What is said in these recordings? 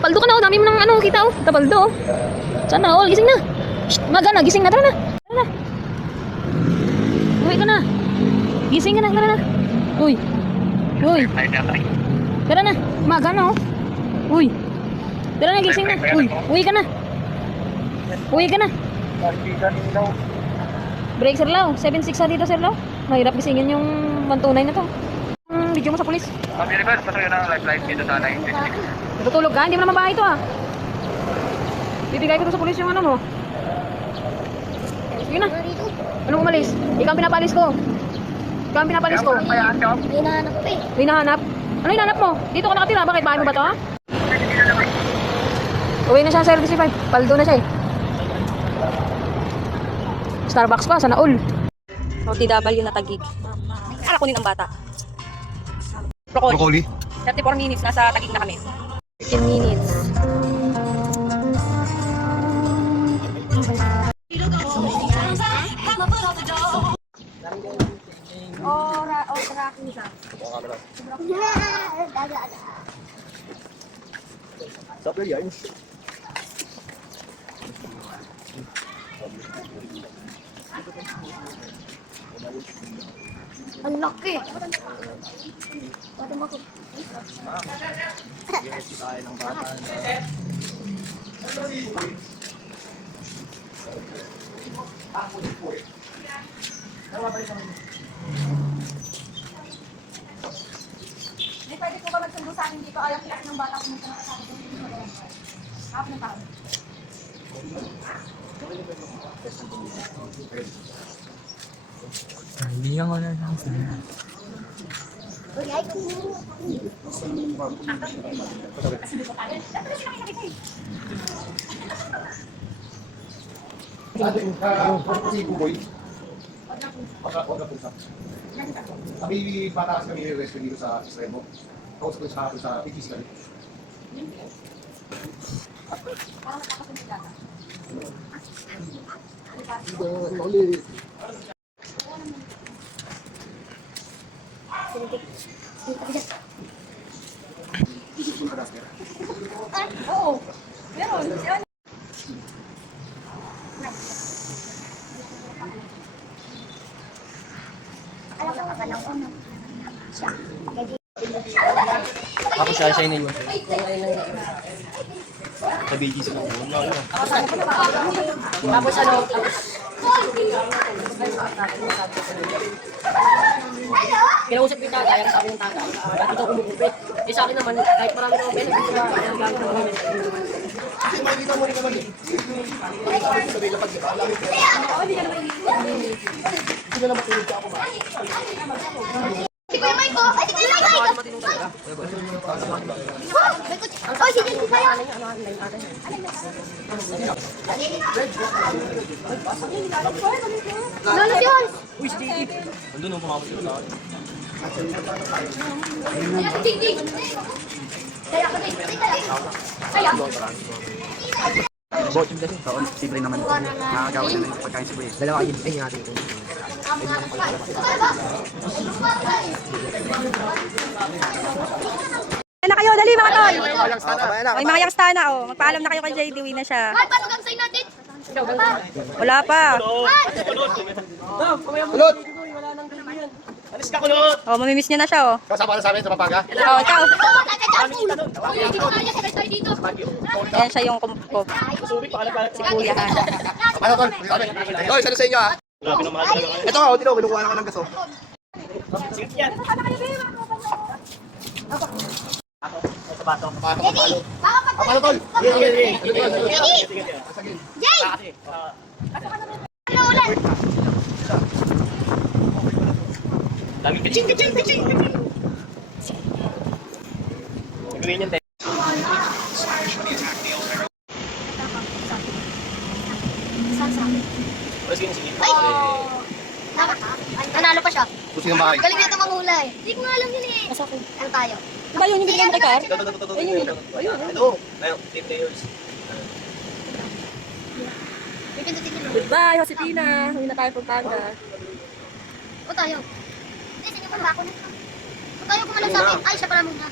paldo ka na, oh. Dami mo ng ano, kita, oh. Paldo, oh. Sana all, gising na. Shh, maga na, gising na, tara na. Tara na. Uwi ka na. Gising ka na, tara na. Uy. Uy. Tara na, maga na, oh. Uy. Tara na, gising na. Uy, uwi ka na. Uwi ka na. Break, Sir Lau. 7-6 na dito, Sir Lau. Mahirap gisingin yung 129 na to. Video mo sa pulis. Reverse, patuloy ng lifeline dito sa 966. Natutulog ka? Hindi mo naman bahay ito, ah. Bibigay ko to sa pulis yung ano mo. Sige na. Anong umalis? Ikaw ang pinapalis ko. Ikaw ang pinapalis ko. Hinahanap ko eh. May hinahanap? Ano hinahanap mo? Dito ka nakatira. Bakit? Bahay mo ba to, ha? Uwi na siya sa LBC 5. Paldo na siya eh. Starbucks pa, sana all. OTW na Taguig. Ano kunin ang bata? Broccoli. 34 minutes, nasa Taguig na kami. 15 minutes. Ang laki. Hindi pwede po ba magsundo sa akin dito? Ayaw kilaki ng bata kung sa akin. Ako ng tao. Hindi ako na lang sana. Kami patakas kami rescue dito sa Extremo. Tapos ko sa PTC kami. Oo. Meron. Ako siya na yun. Sa BGC lang. Tapos ano? Kinausap ko yung tatay, ang sabi ng tatay, bakit ito kumukupit? Eh sa akin naman, kahit marami naman pwede, hindi ba, kaya lang naman. Kasi makikita mo rin naman eh. Hindi na matulog ka ako ba? Hindi ko yung mic ko. Ay, hindi ko yung mic ko. Ay, si Jenny kayo. Lolo yun. Nandun ang pumapos yung tao. Bottom kasi, libre naman. Nakagawa na ng pagkain si Buya. Dalawa yun, ay natin ito. Na kayo, dali mga tol! May mga yangstana, oh. Magpaalam na kayo kay JD, uwi na siya. Ay, paano gang sign natin? Wala pa. Kulot! Oh, mamimiss niya na siya, oh. Kasama na sa amin sa Pampaga. Oh, ikaw. Uy, dito nga niya, sabay tayo dito. Ayan siya yung kumpo. Si Kuya, ha. Ano tol? Oy, sana sa inyo ah. Ito nga, tino, kinukuha na ako ng gaso. Paano tol? Jay! Ano ulit? Lagi kaching. Gawin yung Ay! Tama ka? Nanalo pa siya. Pusi ng bahay. Galing nito manghulay. Hindi ko nga alam yun eh. Ano tayo? Diba yun yung binigyan mo kay Car? Ayun, team players. Pipindutin nyo. Goodbye, Josefina. Uwi na tayo Pampanga. O tayo. Hindi, sige pa ba ako na. O tayo kumalang sa akin. Ay, siya pala muna.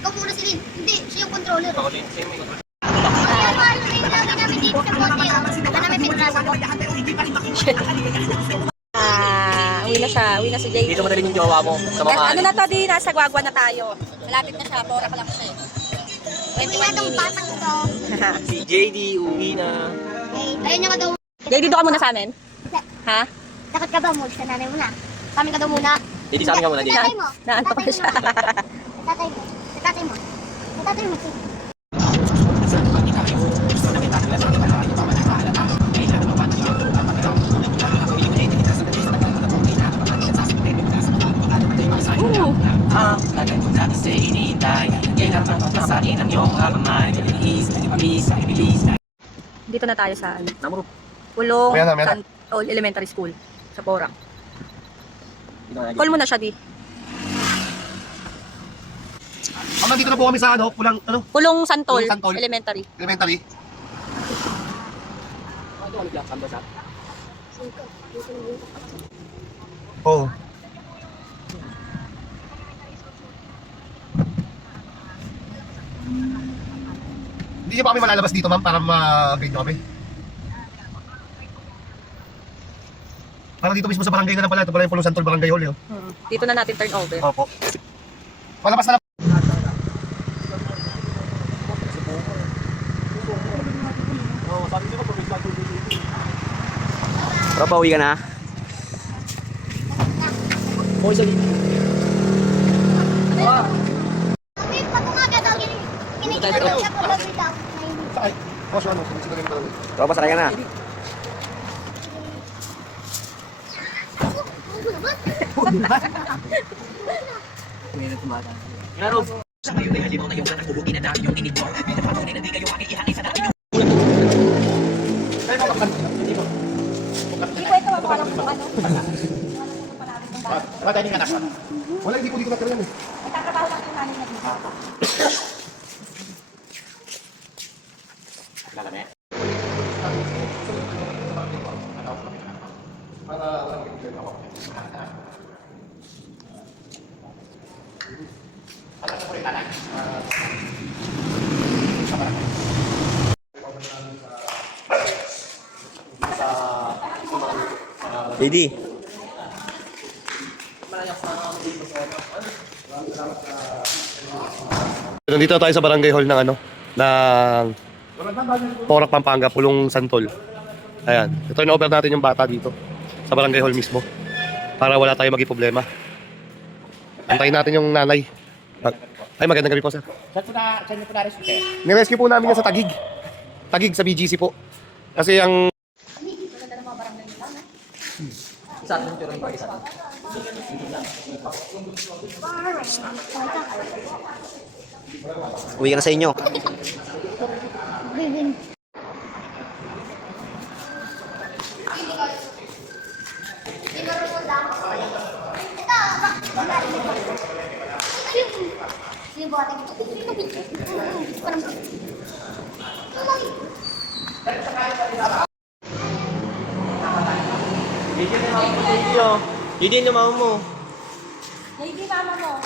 Ikaw muna si Lin. Hindi, siya yung controller. Ako din, same eh. Ayan, mahal mo rin lagi namin dito sa bote. Wala namin pinrasa ko. Uwi na si Jay. Dito madalhin yung jowa mo sa mga Ano na to, di nasa Guagua na tayo. Malapit na siya, Bora pa lang siya. Uwi na itong batang ito. si JD, uwi na. Ayun niya ka daw. Jay, dito ka muna sa amin? Ha? Takot ka ba mo? Sa nanay mo na. Kami ka daw muna. JD, sa amin ka muna, Sa JD. tatay mo. Naantok na siya. Sa tatay mo. Sa tatay mo. Sa tatay mo. Dito na tayo sa Namuro. Pulong Maya na. Elementary School sa Porac. Dito na, Call mo na siya, di. Ma'am, nandito na po kami sa Pulang, Pulong Santol, Pulong Santol. Elementary. elementary. Oo. Hindi niyo pa kami malalabas dito, ma'am, para ma-grade nyo kami. Para dito mismo sa barangay na lang pala. Ito pala yung Pulong Santol Barangay Hall. Dito na natin turn over. Opo. Palabas na lang. Tropa, uwi ka na. Okay, sa dito. Wait, pag umaga daw, kinikita daw siya po daw daw. Ay, boss, ano? Sinisig na rin. Tropa, sakay ka na. Nga, Rob. Wala, hindi ko dito natira yan eh. JD. Nandito tayo sa barangay hall ng ng Porac, Pampanga, Pulong Santol. Ayan, ito in-over natin yung bata dito sa barangay hall mismo para wala tayong maging problema. Antayin natin yung nanay. Ay, magandang gabi po, sir. Saan niyo po na-rescue? Nirescue po namin yan sa Taguig. Taguig sa BGC po. Kasi ang Saan yung turo yung pag-isa? Uwi ka na sa inyo. JD yung mama mo. Hindi, mama mo.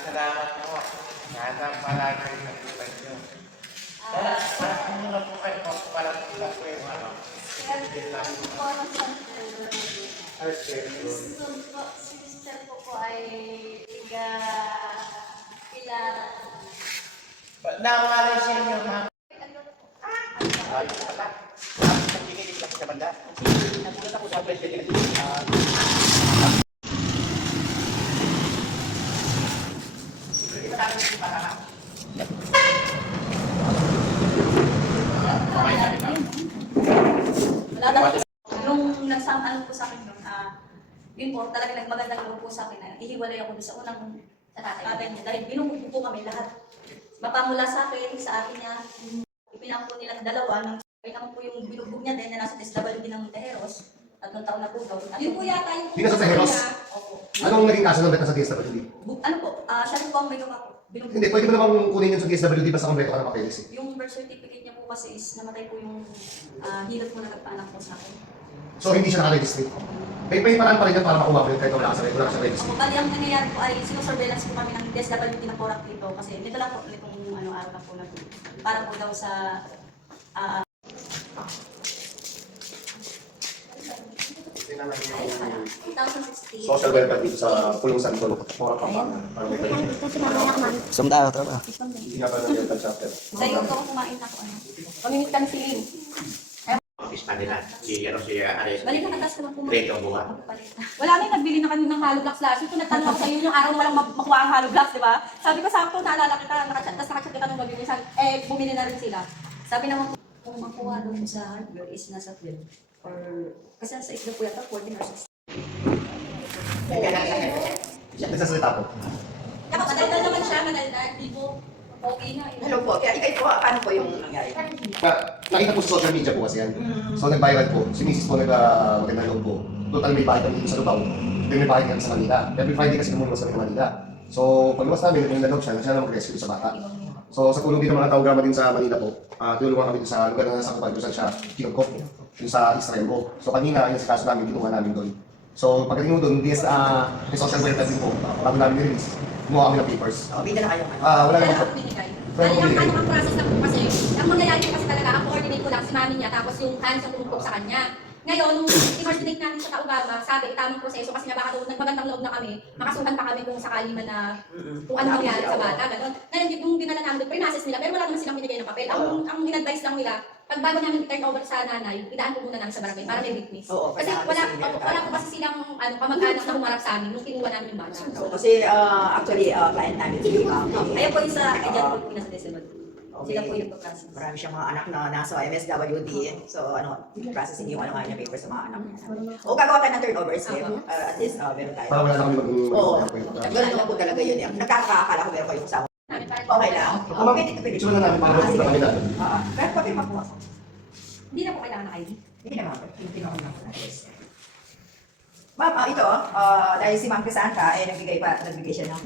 Salamat po. Sana palagi na tulad nyo. Ano na po kayo kung pala po yung ano? Sister ko po ay Nawala siya nyo, ma'am. Ay, pala. Nagkikilig lang sa banda. Nagulat ako sa president. Nung nagsama po sa akin yun, yun po, talaga nagmagandang loob po sa akin na ihiwalay ako doon sa unang tatay niya. Dahil binubugbog po kami lahat. Mapamula sa akin niya, ipinampo nilang dalawa, nang naman po yung binugbog niya din na nasa SWD ng Tejeros, 3 taon na po daw. Yun po yata yung Hindi na sa Tejeros? Opo. Anong naging kaso ng beta sa DSWD? Ano po, siya po ang may gawa po. Hindi, pwede mo namang kunin yun sa DSWD basta kompleto ka ng papeles eh. Yung birth certificate niya po kasi is namatay po yung hirap po na nagpaanak po sa akin. So hindi siya nakaregister. May paraan pa rin yan para makuha ko yun kahit wala ka sa register. Bali, ang nangyayari po ay sinusurveillance po kami ng DSWD na Porac dito kasi nito lang po, nitong araw na po na para po daw sa Tingnan natin yung 2016. social welfare dito sa Pulong Santol. Para Sumda, tara. hindi nga pala ng chapter. Sa iyo ko kumain na po ano. Pamimit kami silin. Office nila. Si Ares. Balik na katas ko lang po. Grade ang buwan. Wala na, nagbili na kami ng hollow blocks last week. Kung nagtanong ako sa iyo yung araw na walang makuha ang hollow blocks, di ba? Sabi ko, sakto, naalala kita, nakachat kita nung gabi. Bumili na rin sila. Sabi naman po, kung makuha doon sa hardware is nasa 12. Or, kasi sa isla po yata, 14 or 16. Nagsasalita po. Nakapatay naman siya, manaldag, di po. Okay na. Hello po. Kaya ikay po, paano po yung nangyari? Nakita po sa social media po kasi yan. So nag-viral po. Si Mrs. po nag-magandang loob po. Total may bahay kami dito sa Lubao. Then may bahay kami sa Manila. Every Friday kasi lumuwas kami sa Manila. So pagluwas namin, naging loob siya na mag-rescue sa bata. So sa tulong din ng mga tao-gama din sa Manila po, tinulungan kami dito sa lugar na nasa Kupal kung saan siya kinukop. Yung sa Israel. So kanina, yung sa kaso namin, kinuha namin doon. So pagdating mo doon, may social welfare din po. Bago namin nirelease, kumuha kami ng papers. O, bigyan na kayo. Wala naman po. Bali, ang process lang po kasi, ang mangyayari kasi talaga, ang coordinate ko lang si mami niya, tapos yung hands ang tumupok sa kanya. Ngayon, nung i-coordinate natin sa Taugama, sabi, tamang proseso kasi nga baka doon, nagmagandang loob na kami, makasuhan pa kami kung sakali man na kung ano nangyari sa bata, gano'n. Ngayon, nung dinala namin doon, pre-process nila, pero wala naman silang binigay ng papel. Ang in-advise lang nila, pag bago namin i-turn over sa nanay, idaan po muna namin sa barangay para may witness. Oo, Kasi wala po kasi silang kamag-anak na humarap sa amin nung kinuha namin yung bata. So, kasi actually, client namin si Ma'am. Ayun po yung sa agent po yung nasa December. Sila po yung pag-process. Marami siyang mga anak na nasa MSWD. So, processing yung ano nga niya papers sa mga anak niya. O, gagawa tayo ng turnover scheme. At least, meron tayo. Para wala na kami Oo. Ganun naman po talaga yun. Nagkakakala ko meron kayong kasama. Okay lang. Okay, dito pwede. Picture na namin para mapunta kami natin. Pero pati makuha. Hindi na po kailangan ng ID. Hindi naman po. Hindi naman po. Ma'am, ito, dahil si Ma'am Crisanta, nagbigay siya ng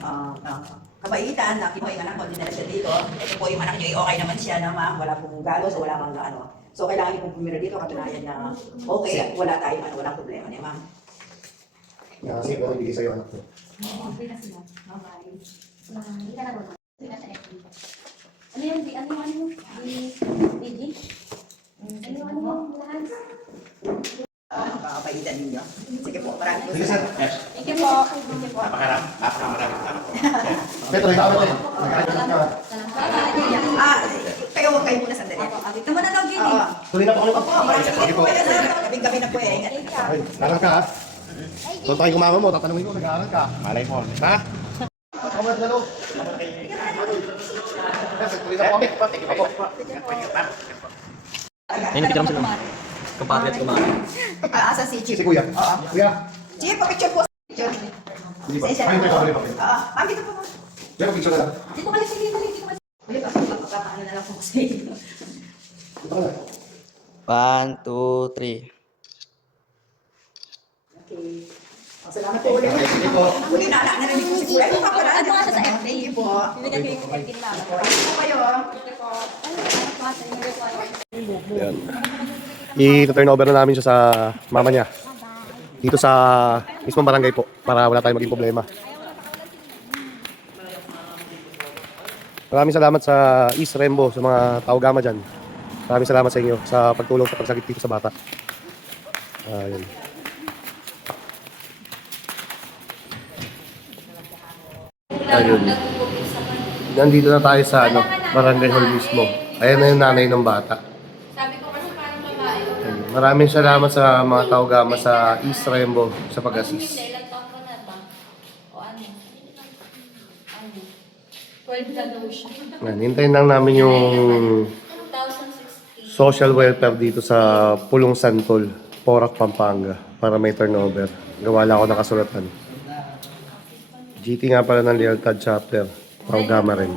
kabaitan na kinuha yung anak ko, dinala siya dito. Ito po yung anak niyo, okay naman siya na ma'am, wala pong galos, wala kang ano. So, kailangan niyo pong pumira dito, katunayan na okay, wala tayong walang problema niya, ma'am. Kasi ito ibigay sa'yo anak ko. Okay na sila. Okay. Hindi ka na doon. Sila sa FB. Ano yung DG? Ano yung lahat? Kabaitan ninyo. Sige po, maraming po. Sige sir. Thank you po. Thank you po. Napakaraming tao. Peto, ikaw na tayo. Nagkakaroon ka. Kayo, huwag kayo muna sandali. Ito mo na daw, Gini. Tuloy na po kami. Sige po, gabi na po eh. Ingat. Ay, naaral ka ha? Doon tayo kumama mo, tatanungin ko, nag-aaral ka. Malay mo. Ha? Ako mo na lalo. Tuloy na po kami. Ayun, nakita mo sila. Kapatid kumain. Asa si Chief? Si Kuya. Kuya. Chief, pa-picture po. Picture. Hindi ba? Ayun tayo kami pa. Ma'am, dito po. Diyan ko picture na lang. Dito ka lang, sige, dito ka lang. Ulit, ano na lang po kasi. Ito ka na. 1, 2, 3. Okay. Salamat po ulit. Sige po. Uli na anak na rin po si Kuya. Ito pa pala. Ano nga siya sa FB? Thank you po. Binigay ko yung FB nila. Thank you kayo. Ayan. I-turn over na namin siya sa mama niya. Dito sa mismong barangay po. Para wala tayong maging problema. Maraming salamat sa East Rembo, sa mga tao-gama dyan. Maraming salamat sa inyo sa pagtulong sa pagsagip dito sa bata. Ayan. Ayun. Nandito na tayo sa barangay hall mismo. Ayan na yung nanay ng bata. Ayun. Maraming salamat sa mga tao-gama sa East Rembo sa pag-assist. Ayan, hintayin lang namin yung social welfare dito sa Pulong Santol, Porac, Pampanga para may turnover. Gawa lang ako ng kasulatan. GT nga pala ng Lealtad Chapter, Tao-gama rin.